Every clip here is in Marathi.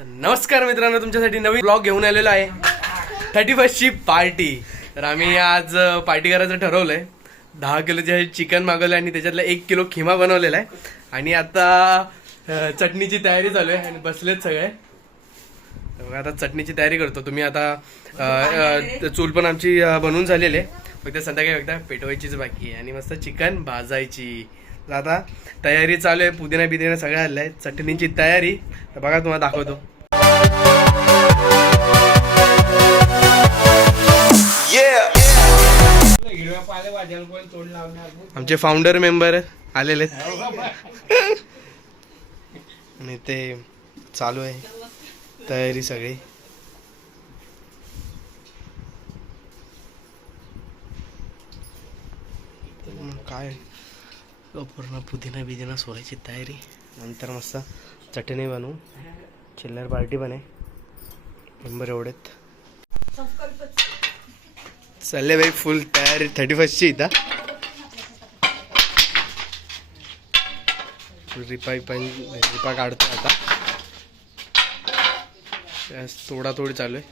नमस्कार मित्रांनो तुमच्यासाठी नवीन ब्लॉग घेऊन आलेलो आहे. थर्टी फर्स्टची पार्टी तर आम्ही आज पार्टी करायचं ठरवलंय. दहा किलोचे चिकन मागवलं आणि त्याच्यातला एक किलो खिमा बनवलेला आहे. आणि आता चटणीची तयारी चालू आहे आणि बसलेत सगळे. आता चटणीची तयारी करतो. तुम्ही आता चूल पण आमची बनवून झालेली आहे. फक्त संध्याकाळी फक्त पेटवायचीच बाकी आहे. आणि मस्त चिकन भाजायची. आता तयारी चालू आहे पुदिना बिदिना सगळं आलं आहे चटणीची तयारी. तर बघा तुम्हाला दाखवतो. आमचे फाउंडर मेंबर आलेले आहेत. आणि ते चालू आहे. तयारी सगळी. काय? पूर्ण पुदिना बिदिना सोडायची तयारी. नंतर मस्त चटणी बनवू. चिल्लर पार्टी बने. मेंबर एवढेत. चालले बाई फुल तयारी. थर्टी फर्स्टची इथं. रिपाई पण रिपा काढतो आता. थोडा थोडी चालू आहे.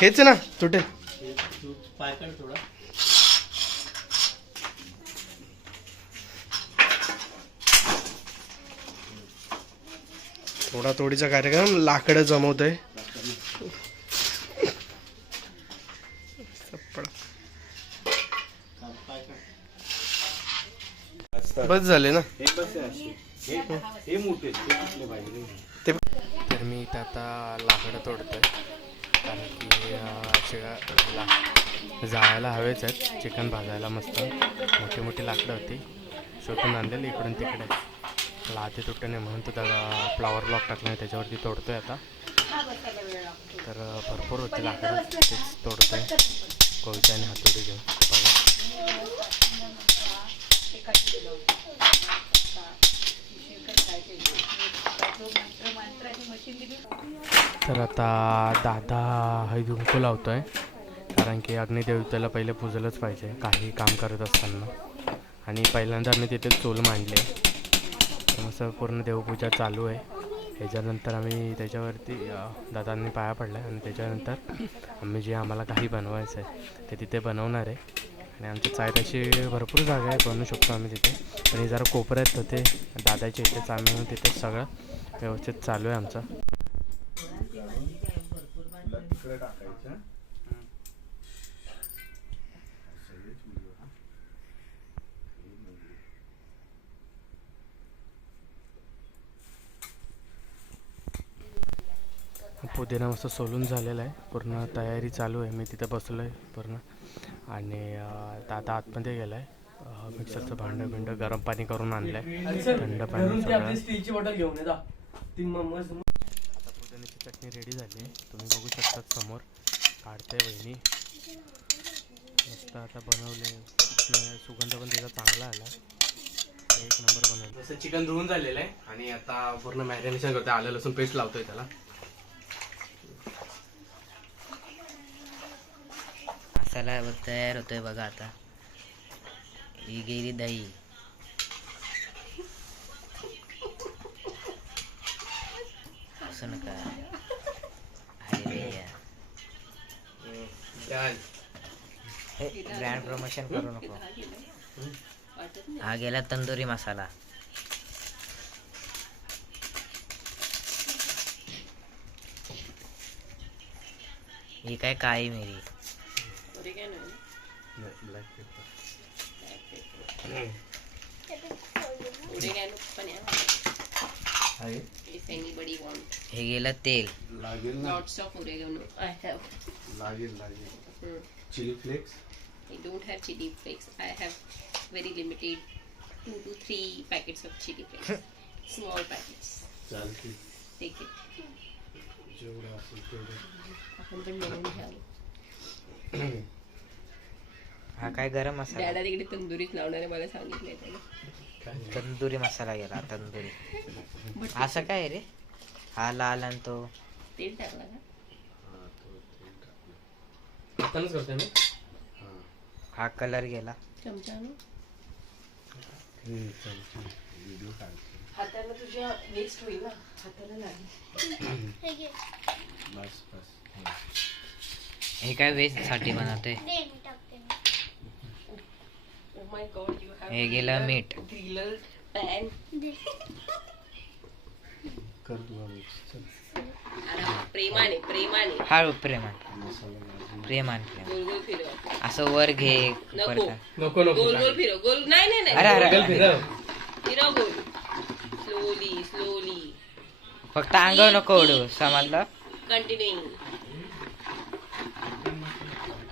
हेच ना तुटेल थोडा तोडीचा कार्यक्रम लाकडं जमवतोय. बस झाले ना? ते तर मी इथं आता लाकडं तोडतोय. कारण की शिळा- ला- जाळायला हवेच आहेत. चिकन भाजायला मस्त. मोठी मोठी लाकडं होती. शोधून आणलेली इकडून तिकडे. लाते तुटते नाही म्हणून तो त्याला फ्लॉवर ब्लॉक टाकला आहे त्याच्यावरती तोडतोय आता. तर भरपूर होते लाकडं. तेच तोडतोय. कोयत्या आणि हातोडी घेऊन. बघा. तर आता दादा हळदी लावतो आहे कारण की अग्निदेवतेला पहिले पूजलंच पाहिजे काही काम करत असताना. आणि पहिल्यांदा आम्ही तिथे चूल मांडले. तर मस्त पूर्ण देवपूजा चालू आहे. त्याच्यानंतर आम्ही त्याच्यावरती दादांनी पाया पडला आणि त्याच्यानंतर आम्ही जे आम्हाला काही बनवायचं आहे ते तिथे बनवणार आहे. आणि आमच्या चायऱ्याची भरपूर जागा आहे बनवू शकतो आम्ही तिथे. आणि जरा कोपऱ्यात होते दादाच्या इथेच आम्ही म्हणून तिथे सगळं. व्यवस्थित चालू आहे आमचं. पुदिना मस्त सोलून झालेला आहे. पूर्ण तयारी चालू आहे. मी तिथं बसलो आहे पूर्ण. आणि दादा आतमध्ये गेला आहे मिक्सरचं भांडं बिंडं गरम पाणी करून आणलं आहे थंड पाणी सगळं. स्टीलची बॉटल घेऊन ती आता पुदिन्याची चटणी रेडी झाली. आहे तुम्ही बघू शकतात समोर. काढते वहिनी. मस्त आता बनवले. सुगंध पण त्याचा चांगला आला. एक नंबर बनवलं. जसं चिकन धुवून झालेलं आहे. आणि आता पूर्ण मॅरिनेशन करतोय. आलं लसूण पेस्ट लावतोय त्याला. मसाला बघ तयार होतोय बघा आता ही गेली दही असं नका अरे ब्रँड प्रमोशन करू नको हा गेला तंदुरी मसाला ही काय काळी मिरी Oregano पण आहे. If anybody want हे गेलं तेल lots of oregano, I have. लागेल लागेल Hmm. Chilli flakes I don't have chili flakes. I have very limited two to three packets of chili flakes. Small packets. चालते Take it. जेवढं असेल तेवढं आपण पण बनवून घ्यावं हा काय गरम मसाला? डॅडा तिकडे तंदुरीत लावणारे मला सांगितलंय त्याने. तंदुरी मसाला गेला तंदुरी. असं काय रे? हा लाल आणि तो. तेल टाकला का? हातानंच करतोय मी हा कलर गेला. चमचा आणू? हाताला तुझ्या वेस्ट होईल ना. हाताला लागेल. हे काय वेस्टसाठी बनवते oh my god you have हे गेलं मीठ. पॅन प्रेमाने प्रेमाने. हळू असं वर घे नको. नको नको. गोल गोल फिरव. गोल नाही नाही नाही. अरे अरे फिरव, गोल. स्लोली स्लोली फक्त अंग नको ओढू समजलं? कंटिन्युइंग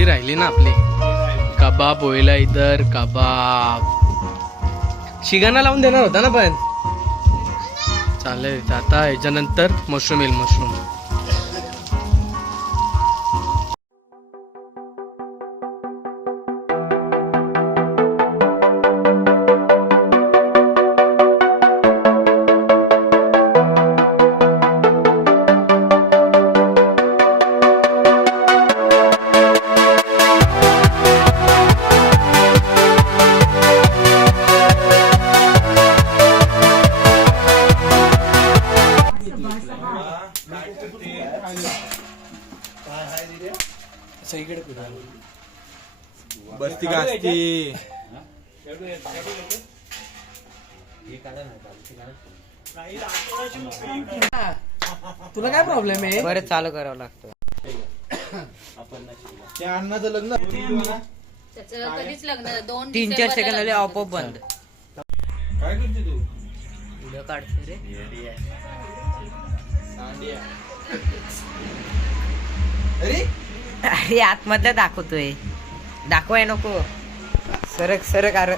ती राहिली ना आपली. कबाब होईला इधर कबाब. शिगाना लावून देणार होता ना पण? चालेल आता याच्यानंतर मशरूम येईल मशरूम. बसती का असती तुला काय प्रॉब्लेम आहे? बरं चालू करावं लागतं. त्या अण्णाचं लग्न त्याचं कधीच लग्न दोन तीन चार सेकंद आले लग्न आपोआप बंद. काय करते तू? व्हिडिओ काढतो रे. अरे अरे आतमधलं दाखवतोय. दाखवाय नको. सरक सरक अरे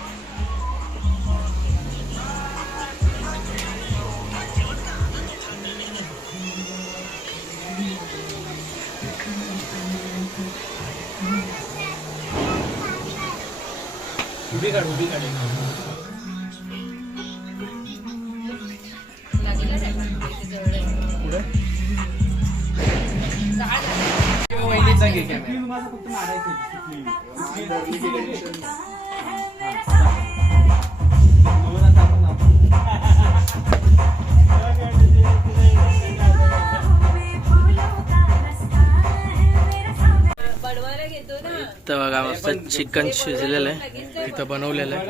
तर बघा मस्त चिकन शिजलेलं आहे. इथं बनवलेलं आहे.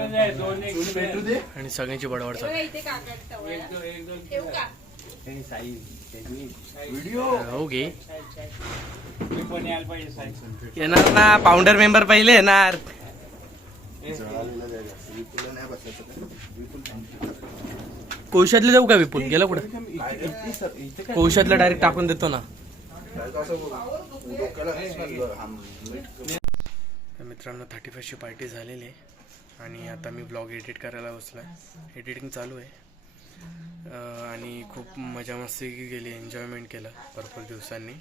आणि सगळ्यांची बडबड चालू हो येणार ना फाउंडर मेंबर पहिले येणार. कोशातले जाऊ का विपुल? गेला कुठं? कोशातलं डायरेक्ट टाकून देतो ना. तर मित्रांनो थर्टी फर्स्टची पार्टी झालेली आहे. आणि आता मी ब्लॉग एडिट करायला बसलो आहे एडिटिंग चालू आहे. आणि खूप मजा मस्ती केली एन्जॉयमेंट केलं भरपूर दिवसांनी.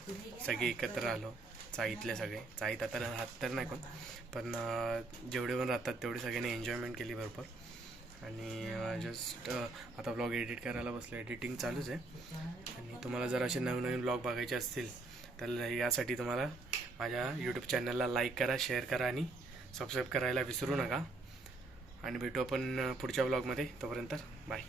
सगळे एकत्र आलो चाईतले सगळे. चाईत आता राहत तर नाही कोण पण जेवढे पण राहतात तेवढे सगळ्यांनी एन्जॉयमेंट केली भरपूर. आणि जस्ट आता ब्लॉग एडिट करायला बसलो एडिटिंग चालूच आहे. आणि तुम्हाला जर असे नवीन नवीन ब्लॉग बघायचे असतील तर यासाठी तुम्हाला माझ्या यूट्यूब चॅनलला लाईक करा शेअर करा आणि सबस्क्राईब करायला विसरू नका. आणि भेटू आपण पुढच्या ब्लॉगमध्ये तोपर्यंत बाय